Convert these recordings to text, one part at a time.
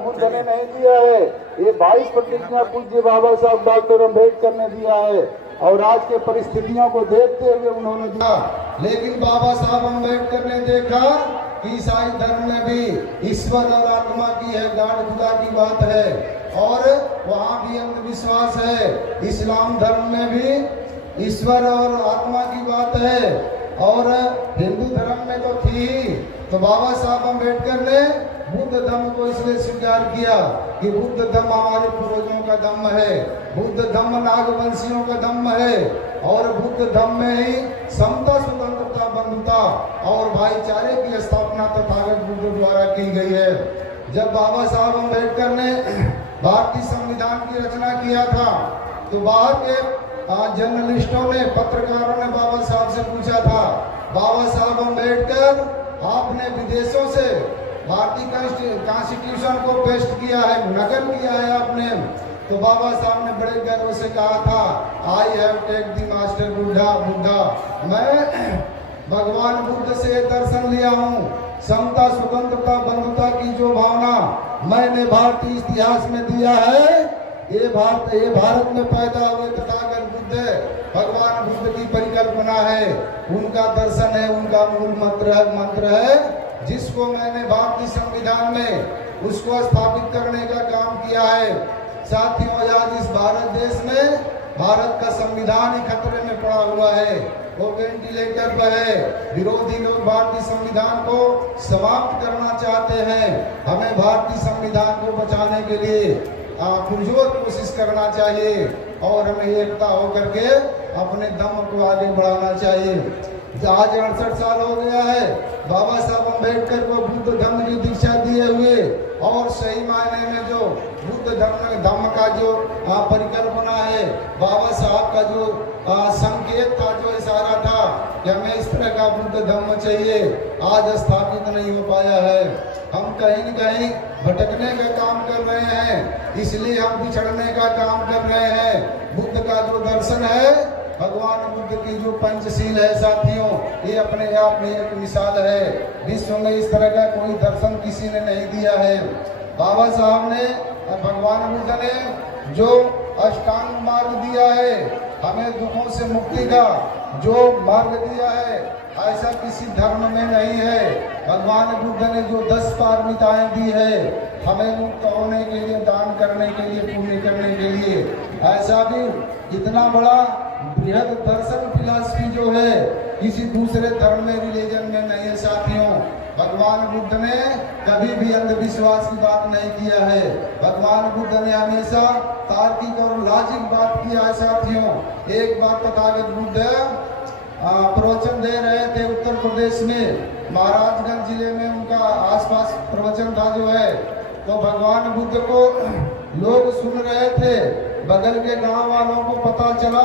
बुद्ध ने नहीं दिया है, ये 22 प्रतिज्ञा पूज्य बाबा साहब डॉक्टर अम्बेडकर ने दिया है और आज के परिस्थितियों को देखते हुए उन्होंने दिया। लेकिन बाबा साहब अम्बेडकर ने देखा कि ईसाई धर्म में भी ईश्वर और आत्मा की है, गाढ़ खुदा की बात है और वहाँ भी अंधविश्वास है। इस्लाम धर्म में भी ईश्वर और आत्मा की बात है और हिंदू धर्म में तो थी ही। तो बाबा साहब अम्बेडकर ने बुद्ध धर्म को इसलिए स्वीकार किया कि बुद्ध धर्म हमारे पूर्वजों का धर्म है, बुद्ध धर्म नागवंशियों का धर्म है और बुद्ध धर्म में ही समता, स्वतंत्रता, बंधुता और भाईचारे की स्थापना तथागत बुद्ध द्वारा की गई है। जब बाबा साहब अम्बेडकर ने भारतीय संविधान की रचना किया था तो बाहर के जर्नलिस्टों ने, पत्रकारों ने बाबा साहब से पूछा था, बाबा साहब अम्बेडकर आपने विदेशों से भारतीय कॉन्स्टिट्यूशन को पेस्ट किया है, नकल किया है आपने। तो बाबा साहब ने बड़े गर्व से कहा था, I have take the master Buddha, मैं भगवान बुद्ध से दर्शन लिया हूँ। समता, स्वतंत्रता, बंधुता की जो भावना मैंने भारतीय इतिहास में दिया है, ये भारत में पैदा हुए तथागत बुद्ध भगवान बुद्ध की परिकल्पना है, उनका दर्शन है, उनका मूल मंत्र है जिसको मैंने भारतीय संविधान में उसको स्थापित करने का काम किया है। साथियों, आज इस भारत देश में भारत का संविधान ही खतरे में पड़ा हुआ है, वो वेंटिलेटर पर है। विरोधी लोग भारतीय संविधान को समाप्त करना चाहते हैं। हमें भारतीय संविधान को बचाने के लिए पुरजोर कोशिश करना चाहिए और हमें एकता होकर के अपने दम को आगे बढ़ाना चाहिए। आज 68 साल हो गया है बाबा साहब अम्बेडकर को बुद्ध धर्म की दीक्षा दिए हुए और सही मायने में जो बुद्ध धर्म का जो परिकल्पना है, बाबा साहब का जो संकेत था, जो इशारा था कि हमें इस तरह का बुद्ध धर्म चाहिए, आज स्थापित नहीं हो पाया है। हम कहीं न कहीं भटकने का काम कर रहे हैं, इसलिए हम बिछड़ने का काम कर रहे हैं। बुद्ध का जो दर्शन है, भगवान बुद्ध की जो पंचशील है साथियों, ये अपने आप में एक मिसाल है। विश्व में इस तरह का कोई दर्शन किसी ने नहीं दिया है। बाबा साहब ने, भगवान बुद्ध ने जो अष्टांग मार्ग दिया है, हमें दुखों से मुक्ति का जो मार्ग दिया है, ऐसा किसी धर्म में नहीं है। भगवान बुद्ध ने जो 10 पारमिताएं दी है हमें मुक्त होने के लिए, दान करने के लिए, पुण्य करने के लिए, ऐसा भी इतना बड़ा बृहद दर्शन फिलॉसफी जो है किसी दूसरे धर्म में, रिलीजन में नहीं है साथियों। भगवान बुद्ध ने कभी भी अंधविश्वास की बात नहीं किया है। भगवान बुद्ध ने हमेशा तार्किक और लॉजिक बात किया है साथियों। एक बार तथागत बुद्ध प्रवचन दे रहे थे उत्तर प्रदेश में, महाराजगंज जिले में उनका आसपास प्रवचन था जो है, तो भगवान बुद्ध को लोग सुन रहे थे। बगल के गांव वालों को पता चला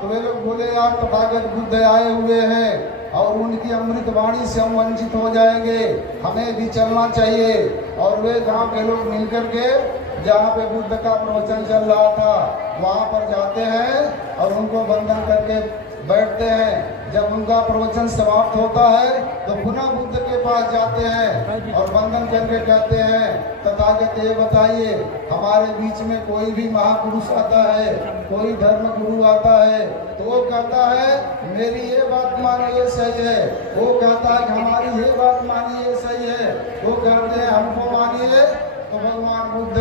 तो वे लोग बोले, यार तथागत बुद्ध आए हुए हैं और उनकी अमृत वाणी से हम वंचित हो जाएंगे, हमें भी चलना चाहिए। और वे गांव के लोग मिलकर के जहाँ पे बुद्ध का प्रवचन चल रहा था वहाँ पर जाते हैं और उनको वंदन करके बैठते हैं। जब उनका प्रवचन समाप्त होता है तो पुनः बुद्ध के पास जाते हैं और वंदन करके कहते हैं, तथागत ये बताइए, हमारे बीच में कोई भी महापुरुष आता है, कोई धर्म गुरु आता है तो वो कहता है मेरी ये बात मानिए सही है, वो कहता है हमारी ये बात मानिए सही है, वो कहते हैं हमको मानिए। तो भगवान बुद्ध,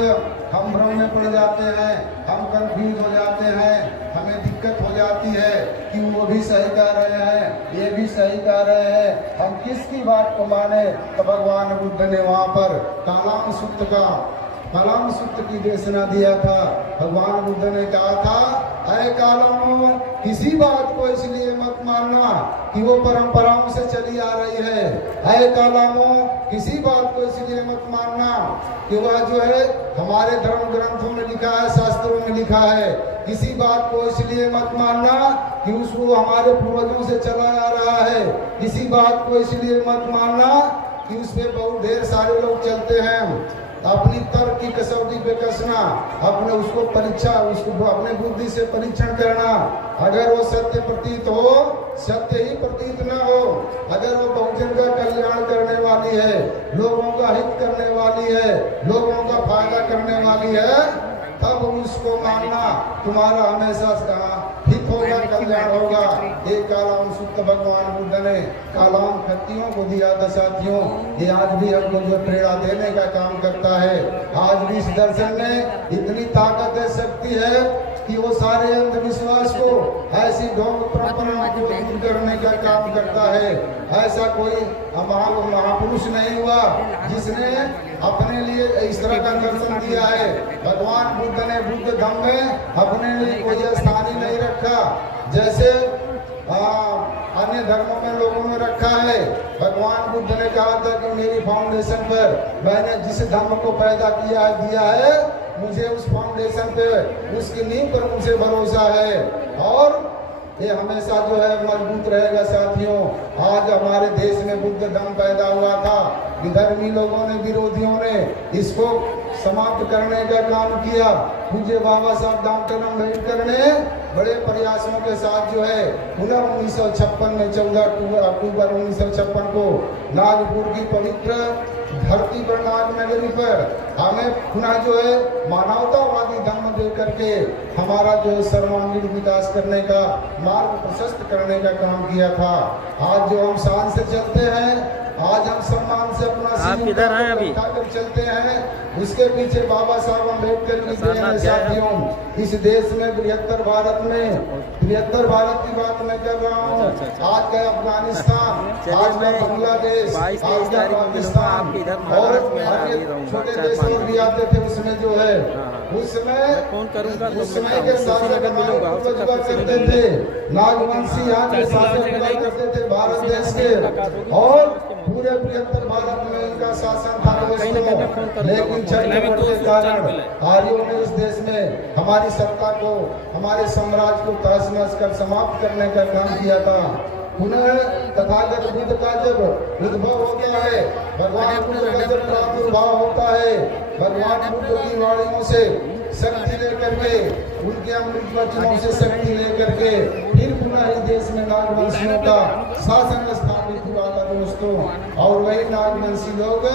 हम भ्रम में पड़ जाते हैं, हम कंफ्यूज हो जाते हैं, हमें दिक्कत हो जाती है कि वो भी सही कह रहे हैं, ये भी सही कह रहे हैं, हम किसकी बात को माने। तो भगवान बुद्ध ने वहाँ पर कालाम सूत्र की देशना दिया था। भगवान बुद्ध ने कहा था, अरे कालामो, किसी बात को इसलिए मत मानना कि वो परंपराओं से चली आ रही है। अरे कालामो, किसी बात को इसलिए मत मानना कि वह जो है हमारे धर्म ग्रंथों में लिखा है, शास्त्रों में लिखा है। किसी बात को इसलिए मत मानना कि उसको हमारे पूर्वजों से चला आ रहा है। किसी बात को इसलिए मत मानना कि उस पर बहुत ढेर सारे लोग चलते हैं। अपनी तर्क की कसौटी पे कसना, अपने उसको अपने बुद्धि से परीक्षण करना। अगर वो सत्य प्रतीत हो, सत्य ही प्रतीत न हो, अगर वो बहुजन का कल्याण करने वाली है, लोगों का हित करने वाली है, लोगों का फायदा करने वाली है, तब उसको मानना तुम्हारा हमेशा हित होगा, कल्याण होगा। ये कालाम सुक्त भगवान बुद्ध ने कालाम खत्तियों को दिया था साथियों। ये आज भी हमको जो प्रेरणा देने का काम करता है। आज भी इस दर्शन में इतनी ताकत है, शक्ति है कि वो सारे अंधविश्वास को, ऐसी ढोंग परंपरा को दूर करने का काम करता है। ऐसा कोई महापुरुष नहीं हुआ जिसने अपने लिए इस तरह का दर्शन दिया है। भगवान बुद्ध ने बुद्ध धम्म में अपने लिए कोई स्थान ही नहीं रखा, जैसे अन्य धर्मों में लोगों ने रखा है। भगवान बुद्ध ने कहा था कि मेरी फाउंडेशन पर मैंने जिस धर्म को पैदा किया है, दिया है, मुझे उस फाउंडेशन पे, उसकी नींव पर मुझे भरोसा है और ये हमेशा जो है मजबूत रहेगा साथियों। आज हमारे देश में बुद्ध धर्म पैदा हुआ था, विधर्मी लोगों ने, विरोधियों ने इसको समाप्त करने का काम किया। पूज्य बाबा साहब डॉक्टर अम्बेडकर ने बड़े प्रयासों के साथ जो है पुनः 1956 में 14 अक्टूबर 1956 को नागपुर की पवित्र धरती पर, नागनगरी पर हमें पुनः जो है मानवतावादी धर्म दे करके हमारा जो है सर्वांगीण विकास करने का मार्ग प्रशस्त करने का काम किया था। आज जो हम शान से चलते हैं, आज हम सम्मान से अपना उठाकर चलते हैं, उसके पीछे बाबा साहब अम्बेडकर की देन है साथियों। इस देश में बृहत्तर भारत की बात मैं कर रहा हूँ। आज का अफगानिस्तान, आज का बांग्लादेश, आज का पाकिस्तान और छोटे देश में भी आते थे, उसमें जो है उसमें के शासक करते थे, नागवंशी यहाँ के शासक करते थे भारत देश के, और पूरे बृहत्तर भारत में इनका शासन था। लेकिन चलने के कारण आर्यों ने इस देश में हमारी सत्ता को, हमारे साम्राज्य को तहस नहस कर समाप्त करने का काम किया था। पुनः तथागत बुद्ध का जब उद्भव होता है, भगवान बुद्ध का जब प्रादुर्भाव होता है, भगवान बुद्ध की वाणियों से शक्ति लेकर के, उनके अमृत वचनों से शक्ति लेकर के फिर पुनः इस देश में नागवंशियों का शासन स्थापित हुआ था दोस्तों। और वही नागवंशी लोग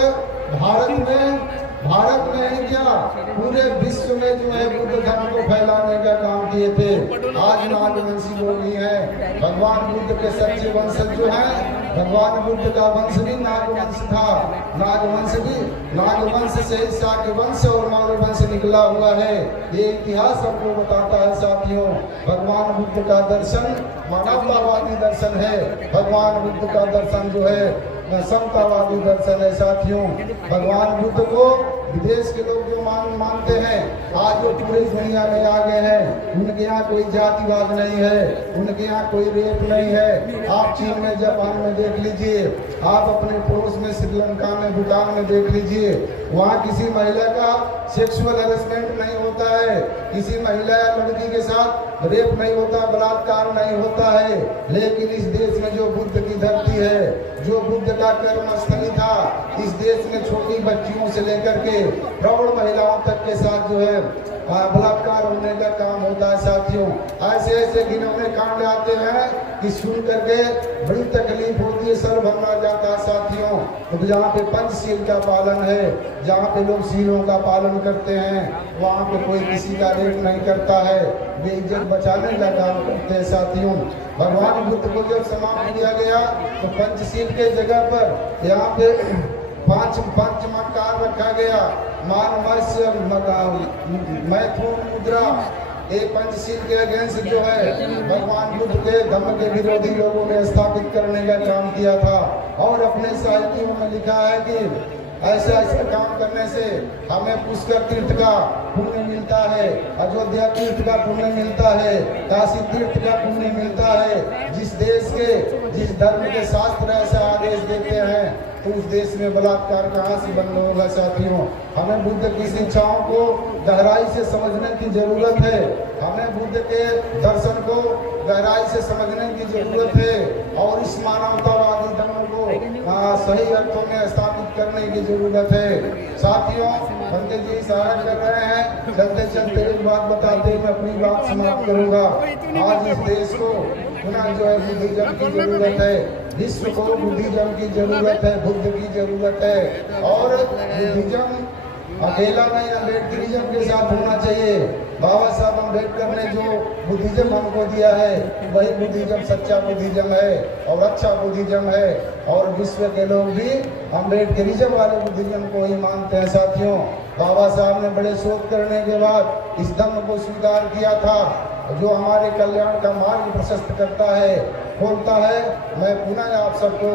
भारत में ही क्या पूरे विश्व में जो है बुद्ध धर्म को फैलाने का काम किए थे। आज नागवंशी लोग ही हैं। भगवान बुद्ध के सच्चे वंशज जो हैं, भगवान बुद्ध का वंश भी नागवंश था। नागवंश से शाक्य वंश और मौर्य वंश निकला हुआ है। ये इतिहास हमको बताता है साथियों। भगवान बुद्ध का दर्शन मानवतावादी दर्शन है। भगवान बुद्ध का दर्शन जो है समतावादी दर्शन है साथियों। भगवान बुद्ध को विदेश के लोग जो मानते हैं, आज जो पूरी दुनिया में आ गए हैं, उनके यहाँ कोई जातिवाद नहीं है, उनके यहाँ कोई रेप नहीं है। आप चीन में, जापान में देख लीजिए, आप अपने पड़ोस में श्रीलंका में, भूटान में देख लीजिए, वहाँ किसी महिला का सेक्सुअल हैरेसमेंट नहीं होता है, किसी महिला या लड़की के साथ रेप नहीं होता, बलात्कार नहीं होता है। लेकिन इस देश में जो बुद्ध की धरती है, जो बुद्ध का कर्म स्थली था, इस देश में छोटी बच्चियों से लेकर के प्रौढ़ महिलाओं तक के साथ जो है बलात्कार होने का काम होता है साथियों। ऐसे ऐसे घिनौने कांड आते हैं कि सुन करके बड़ी तकलीफ होती है, सर भरना जाता है साथियों। तो जहाँ पे पंचशील का पालन है, जहाँ पे लोग शीलों का पालन करते हैं, वहाँ पे कोई किसी का रेप नहीं करता है, बेइज्जत बचाने का काम करते हैं साथियों। भगवान बुद्ध को जब समाप्त किया गया तो पंचशील के जगह पर यहाँ पे पांच चमत्कार रखा गया। मान, मत्स्य, मैथुन, मुद्रा। एक पंचशील के अगेंस्ट जो है भगवान बुद्ध के धम्म के विरोधी लोगों ने स्थापित करने का काम किया था। और अपने साहित्यों में लिखा है कि ऐसा काम करने से हमें पुष्कर तीर्थ का पुण्य मिलता है, अयोध्या तीर्थ का पुण्य मिलता है, काशी तीर्थ का पुण्य मिलता है। जिस देश के, जिस धर्म के शास्त्र ऐसा आदेश देते हैं, तो उस देश में बलात्कार कहाँ से बंद होगा साथियों। हमें बुद्ध की शिक्षाओं को गहराई से समझने की जरूरत है। हमें बुद्ध के दर्शन को गहराई से समझने की जरूरत है और इस मानवतावादी धर्म को सही अर्थों में स्थापित करने की जरूरत है साथियों। पंडित जी इशारा कर रहे हैं, चलते चलते एक बात बताते मैं अपनी बात समाप्त करूंगा। आज इस देश को पुनः जो है बुद्धिज्म की जरूरत है, विश्व को बुद्धिज्म की जरूरत है, बुद्ध की जरूरत है। और बुद्धिज्म अकेला नहीं, अम्बेडकरिज्म के साथ होना चाहिए। बाबा साहब अम्बेडकर ने जो बुद्धिज्म हमको दिया है वही बुद्धिज्म सच्चा बुद्धिज्म है और अच्छा बुद्धिज्म है, और विश्व के लोग भी अम्बेडकरिज्म वाले बुद्धिज्म को ही मानते हैं। साथियों, बाबा साहब ने बड़े शोध करने के बाद इस धर्म को स्वीकार किया था जो हमारे कल्याण का मार्ग प्रशस्त करता है, खोलता है। मैं पुनः आप सबको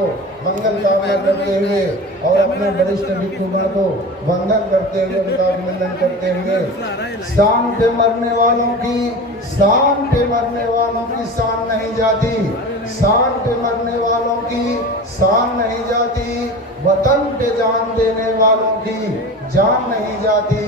मंगल कामना करते हुए और अपने वरिष्ठ भिक्षुगण को वंदन करते हुए, उनका अभिनंदन करते हुए, शान पे मरने वालों की शान पे मरने वालों की शान नहीं जाती, शान पे मरने वालों की शान नहीं जाती, वतन पे जान देने वालों की जान नहीं जाती,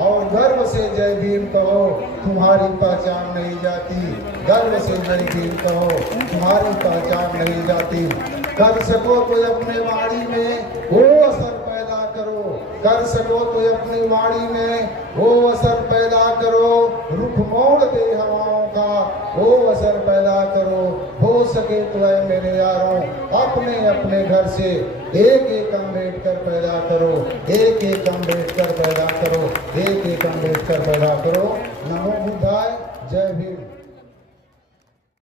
और गर्व से जय भीम कहो तुम्हारी पहचान नहीं जाती, गर्व से जय भीम कहो तुम्हारी पहचान नहीं जाती। कर सको तो अपने वाणी में वो असर पैदा करो, कर सको तो अपनी वाणी में वो असर पैदा करो, रुख मोड़ दे हवाओं का वो असर पैदा करो। हो सके तो है मेरे यारों अपने अपने घर से एक एक अम्बेडकर पैदा करो, एक एक अम्बेडकर पैदा करो, एक